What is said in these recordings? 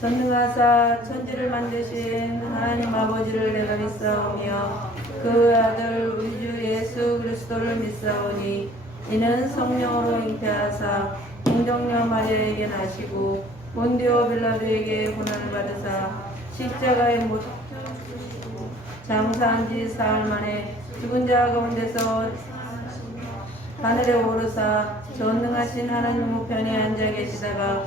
전능하사 천지를 만드신 하나님 아버지를 내가 믿사오며 그 아들 우리 주 예수 그리스도를 믿사오니 이는 성령으로 잉태하사 공정녀 마리아에게 나시고 본디오 빌라도에게 고난을 받으사 십자가에 못 장사한 지 사흘 만에 죽은 자 가운데서 하늘에 오르사 전능하신 하나님 우편에 앉아 계시다가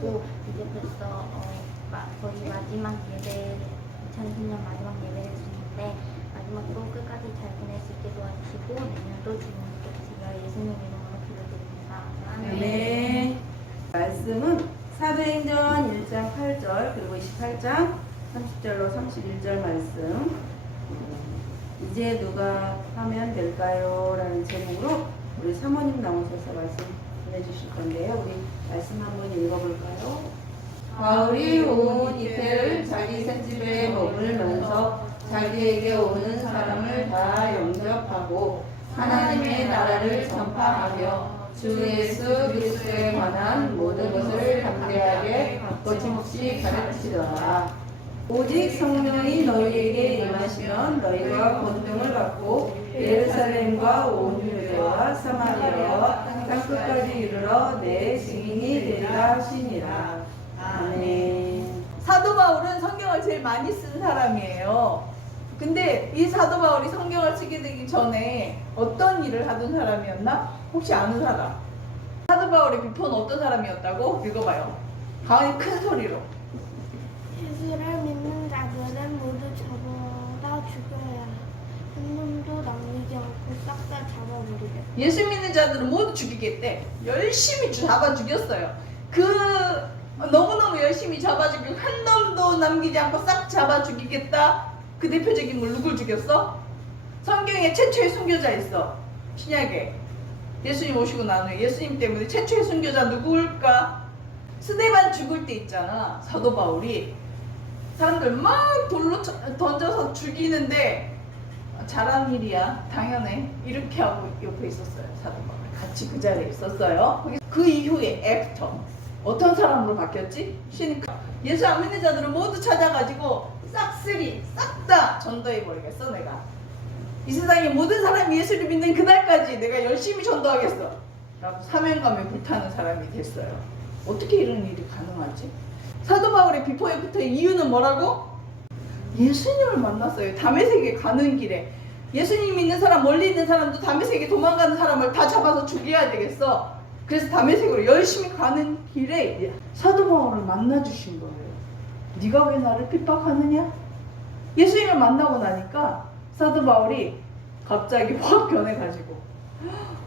보내고 이제 벌써 어, 마- 거의 마지막 예배 2020년 마지막 예배를 주는데 마지막으로 끝까지 잘 보낼 수 있게 도와주시고 내년도 주님께 주시려 예수님 이름으로 기도드립니다. 아멘. 네. 말씀은 사도행전 1장 8절 그리고 28장 30절로 31절 말씀 이제 누가 하면 될까요? 라는 제목으로 우리 사모님 나오셔서 말씀 전해주실 건데요. 우리 말씀 한번 읽어볼까요? 바울이 온 이태를 자기 새집에 머물면서 자기에게 오는 사람을 다 영접하고 하나님의 나라를 전파하며 주 예수 그리스도에 관한 모든 것을 담대하게 거침없이 가르치더라. 오직 성령이 너희에게 임하시면 너희가 권능을 받고 예루살렘과 온 유대와 사마리아와 땅끝까지 이르러 내 증인이 되리라 하시니라. 아멘. 사도 바울은 성경을 제일 많이 쓴 사람이에요. 근데 이 사도 바울이 성경을 쓰게 되기 전에 어떤 일을 하던 사람이었나? 혹시 아는 사람? 사도 바울의 비포는 어떤 사람이었다고? 읽어봐요. 가만히 큰 소리로. 예수를 믿는 자들은 모두 잡아다 죽여야 한 놈도 남기지 않고 싹 다 잡아버리게. 예수 믿는 자들은 모두 죽이겠대. 열심히 잡아 죽였어요. 그 너무너무 열심히 잡아 죽이고 한 놈도 남기지 않고 싹 잡아 죽이겠다. 그 대표적인 걸 누굴 죽였어? 성경에 최초의 순교자 있어. 신약에. 예수님 오시고 난 후에 예수님 때문에 최초의 순교자 누구일까? 스데반 죽을 때 있잖아. 사도 바울이 사람들 막 돌로 쳐- 던져서 죽이는데 잘한 일이야. 당연해. 이렇게 하고 옆에 있었어요. 사도 바울 같이 그 자리에 있었어요. 그 이후에 애프터 어떤 사람으로 바뀌었지? 시니까. 예수 안 믿는 자들을 모두 찾아가지고 싹쓸이 싹 다 전도해 버리겠어 내가. 이 세상의 모든 사람이 예수를 믿는 그날까지 내가 열심히 전도하겠어. 라고 사명감에 불타는 사람이 됐어요. 어떻게 이런 일이 가능하지? 사도 바울의 비포 애프터의 이유는 뭐라고? 예수님을 만났어요. 담에색에 가는 길에 예수님 있는 사람 멀리 있는 사람도 담에색에 도망가는 사람을 다 잡아서 죽여야 되겠어. 그래서 담에색으로 열심히 가는 길에 사도 바울을 만나 주신 거예요. 네가 왜 나를 핍박하느냐? 예수님을 만나고 나니까 사도 바울이 갑자기 확 변해가지고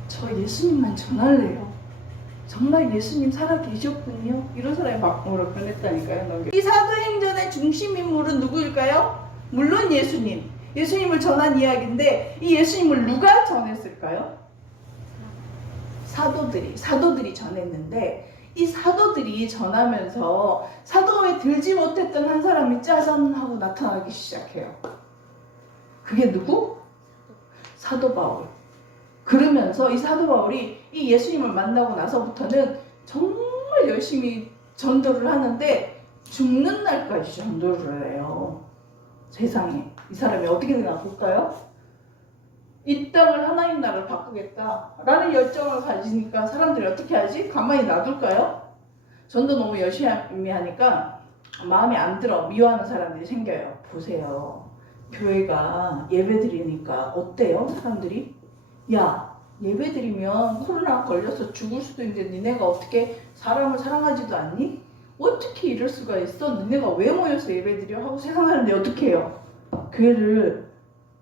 저 예수님만 전할래요. 정말 예수님 살아 계셨군요. 이런 사람이 바꾸로 변했다니까요. 이 사도행전의 중심 인물은 누구일까요? 물론 예수님. 예수님을 전한 이야기인데 이 예수님을 누가 전했을까요? 사도들이 사도들이 전했는데 이 사도들이 전하면서 사도에 들지 못했던 한 사람이 짜잔 하고 나타나기 시작해요. 그게 누구? 사도 바울. 그러면서 이 사도 바울이 이 예수님을 만나고 나서부터는 정말 열심히 전도를 하는데 죽는 날까지 전도를 해요. 세상에 이 사람이 어떻게 되나 볼까요? 이 땅을 하나님 나라를 바꾸겠다라는 열정을 가지니까 사람들이 어떻게 하지? 가만히 놔둘까요? 전도 너무 열심히 하니까 마음에 안 들어 미워하는 사람들이 생겨요. 보세요. 교회가 예배 드리니까 어때요? 사람들이? 야, 예배 드리면 코로나 걸려서 죽을 수도 있는데 니네가 어떻게 사람을 사랑하지도 않니? 어떻게 이럴 수가 있어? 니네가 왜 모여서 예배 드려? 하고 사람들이 어떻게 해요? 교회를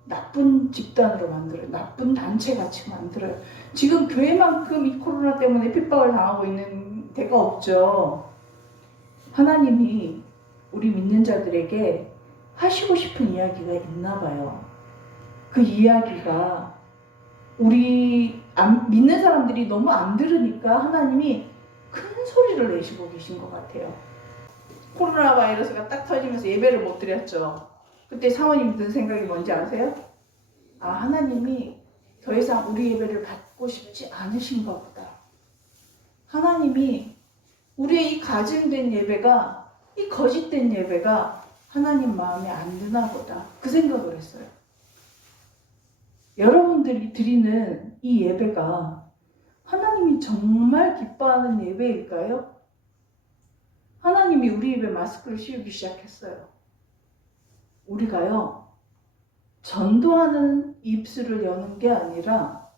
나쁜 집단으로 만들어요. 나쁜 단체 같이 만들어요. 지금 교회만큼 이 코로나 때문에 핍박을 당하고 있는 데가 없죠. 하나님이 우리 믿는 자들에게 하시고 싶은 이야기가 있나 봐요. 그 이야기가 우리 안- 믿는 사람들이 너무 안 들으니까 하나님이 큰 소리를 내시고 계신 것 같아요. 코로나 바이러스가 딱 터지면서 예배를 못 드렸죠. 그때 사모님 든 생각이 뭔지 아세요? 아, 하나님이 더 이상 우리 예배를 받고 싶지 않으신가 보다. 하나님이 우리의 이 가증된 예배가, 이 거짓된 예배가 하나님 마음에 안 드나 보다. 그 생각을 했어요. 여러분들이 드리는 이 예배가 하나님이 정말 기뻐하는 예배일까요? 하나님이 우리 입에 마스크를 씌우기 시작했어요. 우리가요, 전도하는 입술을 여는 게 아니라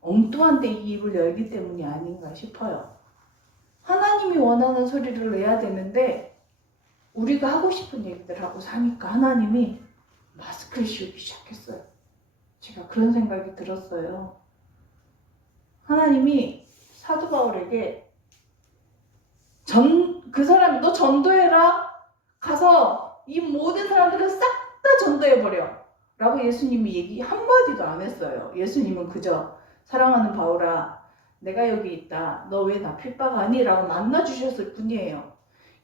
엉뚱한 데 이 입을 열기 때문이 아닌가 싶어요. 하나님이 원하는 소리를 내야 되는데 우리가 하고 싶은 얘기들 하고 사니까 하나님이 마스크를 씌우기 시작했어요. 제가 그런 생각이 들었어요. 하나님이 사도 바울에게 전, 그 사람이 너 전도해라. 가서 이 모든 사람들을 싹 다 전도해버려. 라고 예수님이 얘기 한마디도 안 했어요. 예수님은 그저 사랑하는 바울아, 내가 여기 있다. 너 왜 나 핍박하니? 라고 만나주셨을 뿐이에요.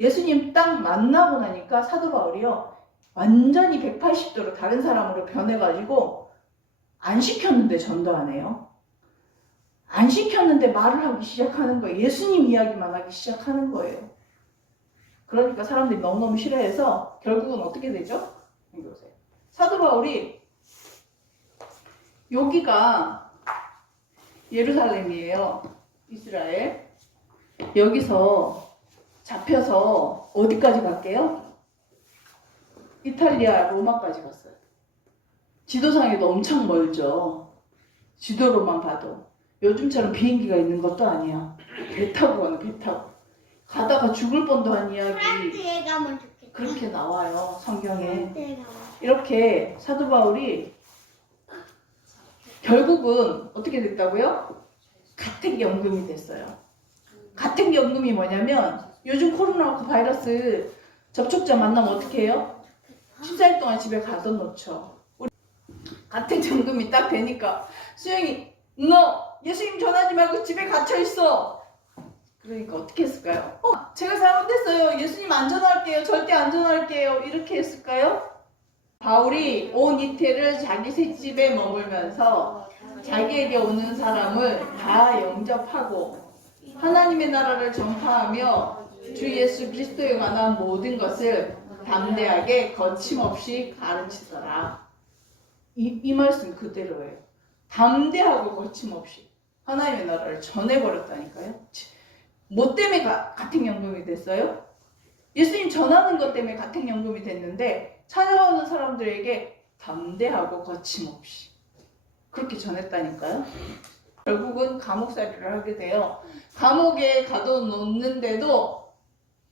예수님 딱 만나고 나니까 사도 바울이요. 완전히 180도로 다른 사람으로 변해가지고 안 시켰는데 전도 안 시켰는데 말을 하기 시작하는 거예요. 예수님 이야기만 하기 시작하는 거예요. 그러니까 사람들이 너무너무 싫어해서 결국은 어떻게 되죠? 사도 바울이 여기가 예루살렘이에요. 이스라엘. 여기서 잡혀서 어디까지 갈게요? 이탈리아 로마까지 갔어요. 지도상에도 엄청 멀죠. 지도로만 봐도. 요즘처럼 비행기가 있는 것도 아니야. 배 타고 가는 배 타고. 가다가 죽을 뻔도 한 이야기 프랑스에 가면 좋겠다. 그렇게 나와요. 성경에. 프랑스에 가면. 이렇게 사도 바울이 결국은 어떻게 됐다고요? 가택연금이 됐어요. 가택연금이 뭐냐면 요즘 코로나 바이러스 접촉자 만나면 어떻게 해요? 14일 동안 집에 가둬 놓죠. 우리 가택연금이 딱 되니까 수영이 너 예수님 전하지 말고 집에 갇혀 있어. 그러니까 어떻게 했을까요? 어, 제가 잘못했어요. 예수님 안 전할게요. 절대 안 전할게요. 이렇게 했을까요? 바울이 온 이태를 자기 새집에 머물면서 자기에게 오는 사람을 다 영접하고 하나님의 나라를 전파하며 주 예수 그리스도에 관한 모든 것을 담대하게 거침없이 가르치더라. 이, 이 말씀 그대로예요. 담대하고 거침없이 하나님의 나라를 전해버렸다니까요. 뭐 때문에 가, 가택연금이 됐어요? 예수님 전하는 것 때문에 가택연금이 됐는데 찾아오는 사람들에게 담대하고 거침없이 그렇게 전했다니까요. 결국은 감옥살이를 하게 돼요. 감옥에 가둬놓는데도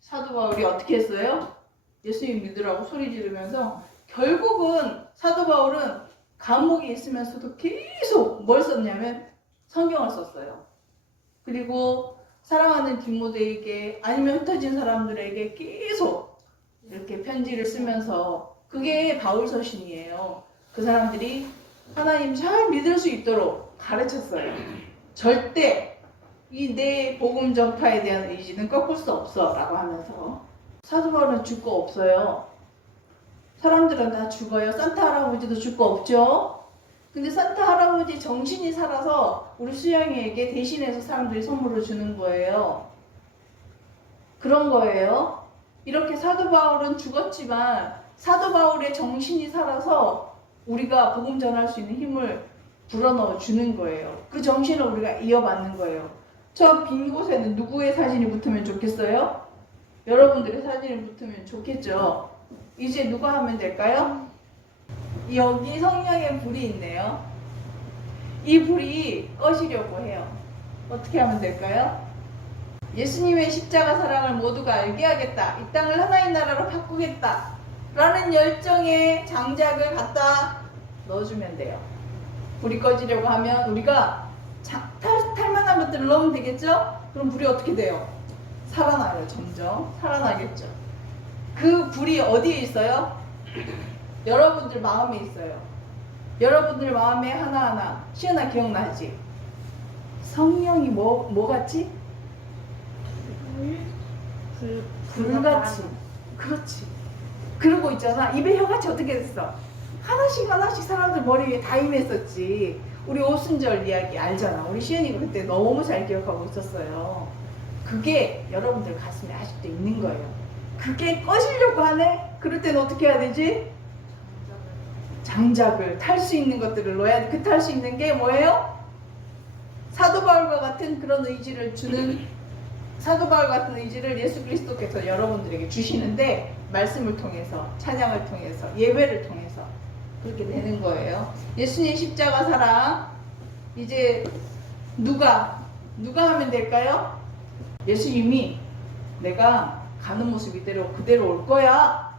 사도 바울이 어떻게 했어요? 예수님 믿으라고 소리 지르면서 결국은 사도 바울은 감옥에 있으면서도 계속 뭘 썼냐면 성경을 썼어요. 그리고 사랑하는 디모데에게 아니면 흩어진 사람들에게 계속 이렇게 편지를 쓰면서 그게 바울 서신이에요. 그 사람들이 하나님 잘 믿을 수 있도록 가르쳤어요. 절대 이 내 복음 전파에 대한 의지는 꺾을 수 없어 라고 하면서 사도 바울은 죽고 없어요. 사람들은 다 죽어요. 산타 할아버지도 죽고 없죠. 근데 산타 할아버지 정신이 살아서 우리 수양이에게 대신해서 사람들이 선물을 주는 거예요. 그런 거예요. 이렇게 사도 바울은 죽었지만 사도 바울의 정신이 살아서 우리가 복음 전할 수 있는 힘을 불어넣어 주는 거예요. 그 정신을 우리가 이어받는 거예요. 저 빈 곳에는 누구의 사진이 붙으면 좋겠어요? 여러분들의 사진이 붙으면 좋겠죠. 이제 누가 하면 될까요? 여기 성령의 불이 있네요. 이 불이 꺼지려고 해요. 어떻게 하면 될까요? 예수님의 십자가 사랑을 모두가 알게 하겠다. 이 땅을 하나의 나라로 바꾸겠다. 라는 열정의 장작을 갖다 넣어주면 돼요. 불이 꺼지려고 하면 우리가 탈만한 것들을 넣으면 되겠죠? 그럼 불이 어떻게 돼요? 살아나요, 점점. 살아나겠죠. 그 불이 어디에 있어요? 여러분들 마음에 있어요. 여러분들 마음에 하나하나 시연아 기억나지? 성령이 뭐, 뭐 같지? 불, 불같이. 그렇지. 그러고 있잖아. 입에 혀같이 어떻게 됐어? 하나씩 하나씩 사람들 머리 위에 다 임했었지. 우리 오순절 이야기 알잖아. 우리 시연이가 그때 너무 잘 기억하고 있었어요. 그게 여러분들 가슴에 아직도 있는 거예요. 그게 꺼지려고 하네? 그럴 땐 어떻게 해야 되지? 장작을 탈 수 있는 것들을 넣어야 돼. 그탈 수 있는 게 뭐예요? 사도 바울과 같은 그런 의지를 주는 사도 바울 같은 의지를 예수 그리스도께서 여러분들에게 주시는데 말씀을 통해서 찬양을 통해서 예배를 통해서 그렇게 되는 거예요. 예수님 십자가 사랑 이제 누가 누가 하면 될까요? 예수님이 내가 가는 모습 이대로 그대로 올 거야.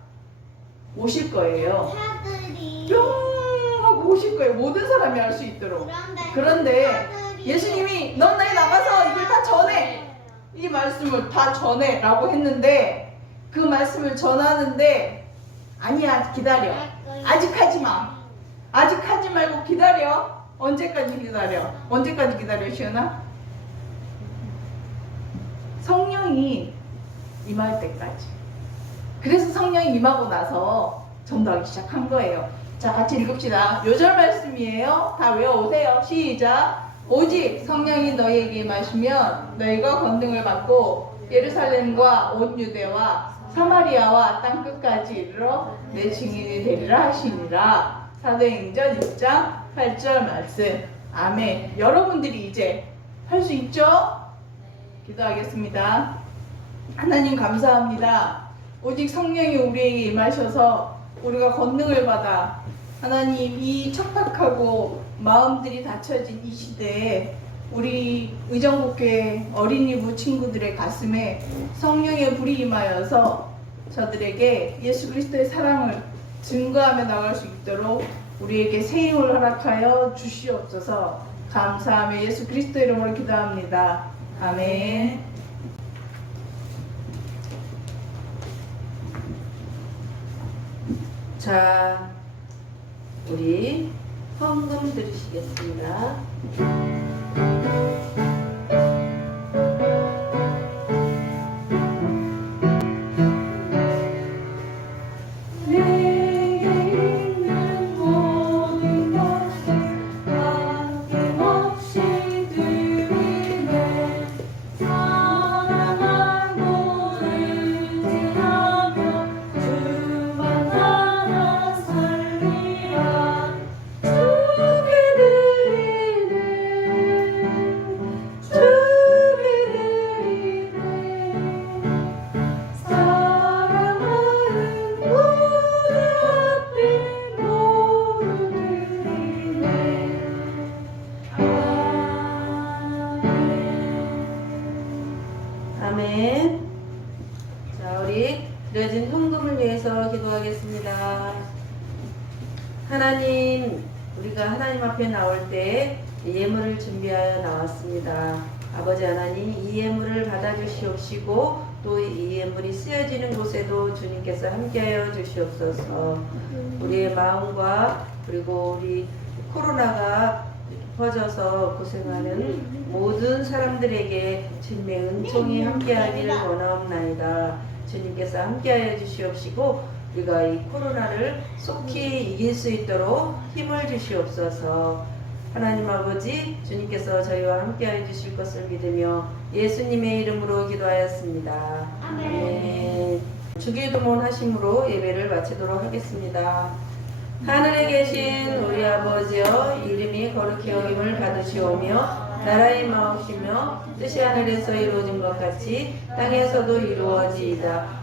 오실 거예요. 사들이 뿅 하고 오실 거예요. 모든 사람이 알 수 있도록. 그런데 예수님이 넌 나에 나가서 이걸 다 전해. 이 말씀을 다 전해 라고 했는데 그 말씀을 전하는데 아니야 기다려. 아직 하지 마. 아직 하지 말고 기다려. 언제까지 기다려? 언제까지 기다려, 시연아? 성령이 임할 때까지. 그래서 성령이 임하고 나서 전도하기 시작한 거예요. 자, 같이 읽읍시다. 요절 말씀이에요. 다 외워오세요. 시작. 오직 성령이 너희에게 임하시면 너희가 권능을 받고 예루살렘과 온 유대와 사마리아와 땅 끝까지 이르러 내 증인이 되리라 하시니라. 사도행전 6장 8절 말씀. 아멘. 여러분들이 이제 할 수 있죠? 기도하겠습니다. 하나님 감사합니다. 오직 성령이 우리에게 임하셔서 우리가 권능을 받아 하나님 이 척박하고 마음들이 닫혀진 이 시대에 우리 의정국회 어린이부 친구들의 가슴에 성령의 불이 임하여서 저들에게 예수 그리스도의 사랑을 증거하며 나갈 수 있도록 우리에게 새 힘을 허락하여 주시옵소서 감사하며 예수 그리스도 이름으로 기도합니다. 아멘. 자, 우리 헌금 드리시겠습니다. 앞에 나올 때 예물을 준비하여 나왔습니다. 아버지 하나님, 이 예물을 받아주시옵시고 또 이 예물이 쓰여지는 곳에도 주님께서 함께하여 주시옵소서. 우리의 마음과 그리고 우리 코로나가 퍼져서 고생하는 모든 사람들에게 주님의 은총이 함께하기를 원하옵나이다. 주님께서 함께하여 주시옵시고 우리가 이 코로나를 속히 이길 수 있도록 힘을 주시옵소서. 하나님 아버지 주님께서 저희와 함께하여 주실 것을 믿으며 예수님의 이름으로 기도하였습니다. 아멘. 주기도문 하심으로 예배를 마치도록 하겠습니다. 하늘에 계신 우리 아버지여 이름이 거룩히 여김을 받으시오며 나라의 마옵시며 뜻이 하늘에서 이루어진 것 같이 땅에서도 이루어지이다.